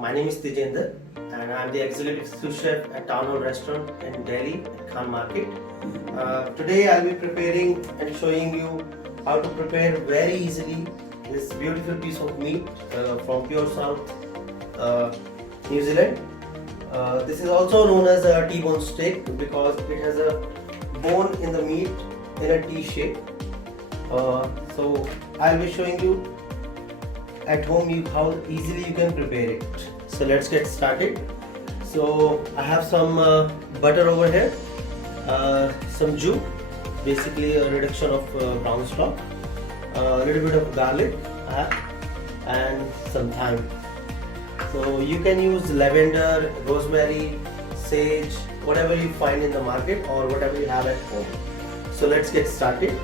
My name is Tijender and I'm the executive sous chef at Town Hall Restaurant in Delhi at Khan Market. Today I'll be preparing and showing you how to prepare very easily this beautiful piece of meat from pure South New Zealand. This is also known as a T-bone steak because it has a bone in the meat in a T shape. So I'll be showing you at home how easily you can prepare it. So let's get started. So I have some butter over here, some jus, basically a reduction of brown stock, a little bit of garlic and some thyme. So you can use lavender, rosemary, sage, whatever you find in the market or whatever you have at home. So let's get started.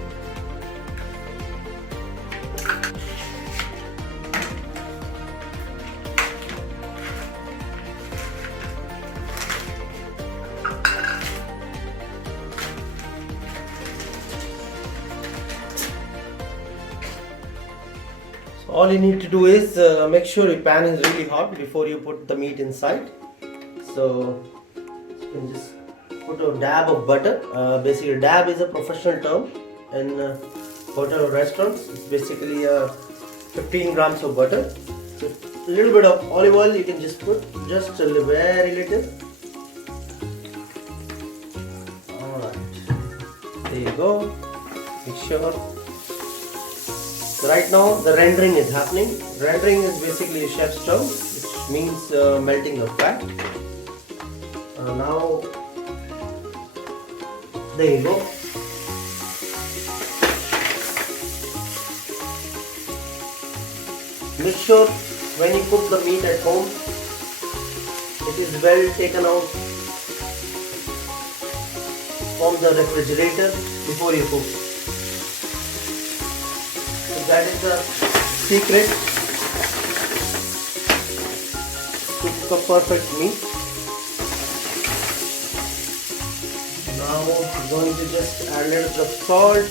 All you need to do is make sure your pan is really hot before you put the meat inside. So you can just put a dab of butter. Basically, dab is a professional term in hotel or restaurants. It's basically 15 grams of butter. So a little bit of olive oil you can just put, just a very little. Alright, there you go. Make sure. So right now the rendering is happening. Rendering is basically a chef's term, which means melting the fat. Now there you go. Make sure when you cook the meat at home, it is well taken out from the refrigerator before you cook. That is the secret to cook a perfect meat. Now I'm going to just add a little bit of salt,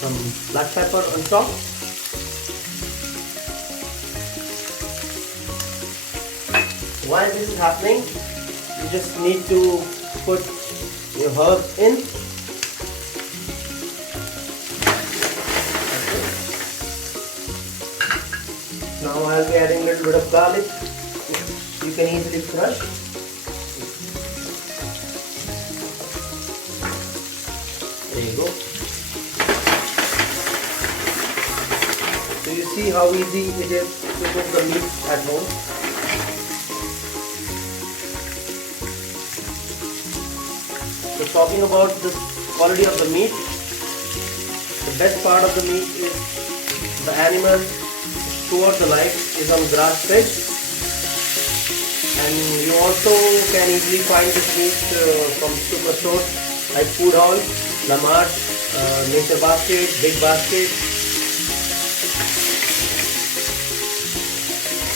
some black pepper on top. While this is happening, you just need to put your herbs in. Now I'll be adding a little bit of garlic, which you can easily crush. There you go. So you see how easy it is to cook the meat at home. So talking about the quality of the meat, the best part of the meat is the animal throughout the life is on grass fed, and you also can easily find this meat from superstores like Food Hall, La Marche, Nature Basket, Big Basket.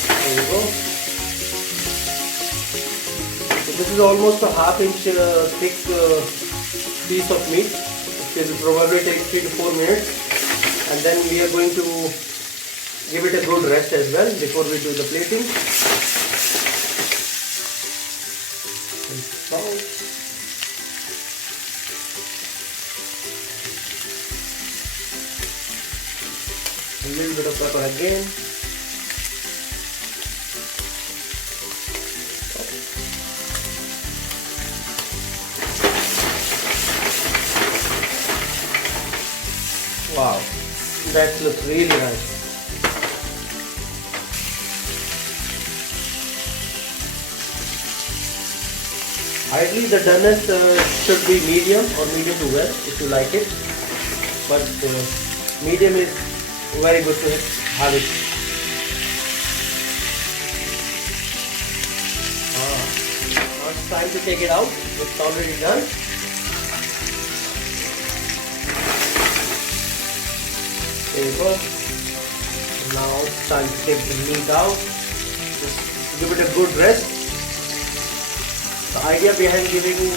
There you go. This is almost a half-inch thick piece of meat. It will probably take 3 to 4 minutes, and then we are going to give it a good rest as well before we do the plating. And salt. A little bit of pepper again. Wow, that looks really nice. Ideally, the doneness should be medium or medium to well if you like it, but medium is very good to have it. Now it's time to take it out. It's already done. There you go. Now it's time to take the meat out. Just give it a good rest. The idea behind giving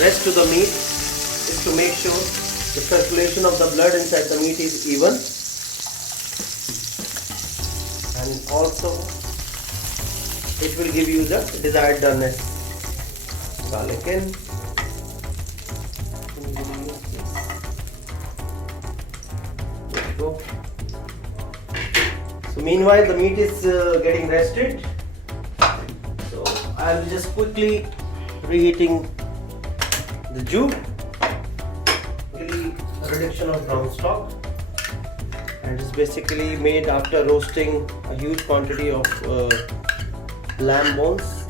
rest to the meat is to make sure the circulation of the blood inside the meat is even, and also it will give you the desired doneness. Garlic in. There we go. So meanwhile the meat is getting rested. So I will just quickly reheating the jus. Really a reduction of brown stock, and it's basically made after roasting a huge quantity of lamb bones,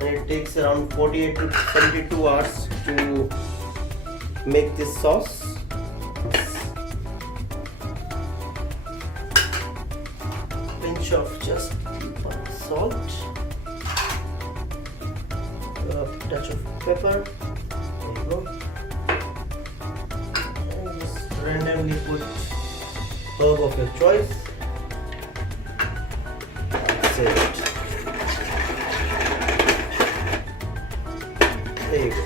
and it takes around 48 to 72 hours to make this sauce. Pinch of just salt, a touch of pepper. There you go. And just randomly put herb of your choice. That's it. There you go.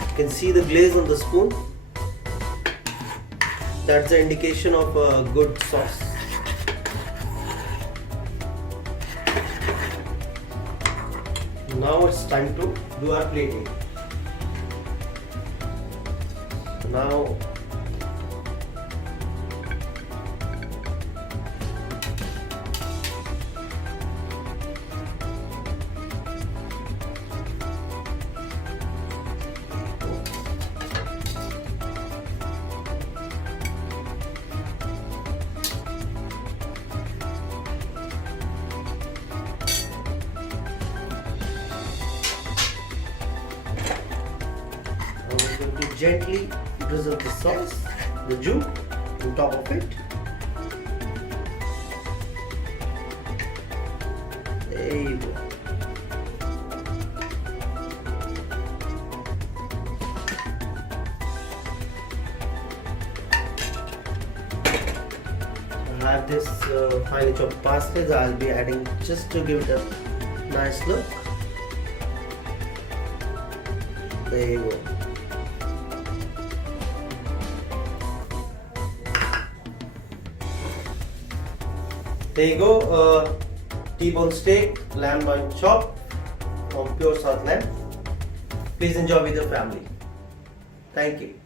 You can see the glaze on the spoon. That's the indication of a good sauce. Now it's time to do our plating. Now gently drizzle the sauce, the jus, on top of it. There you go. I have this finely chopped parsley that I'll be adding just to give it a nice look. There you go. There you go, T-bone steak, lamb loin chop from pure South lamb. Please enjoy with your family. Thank you.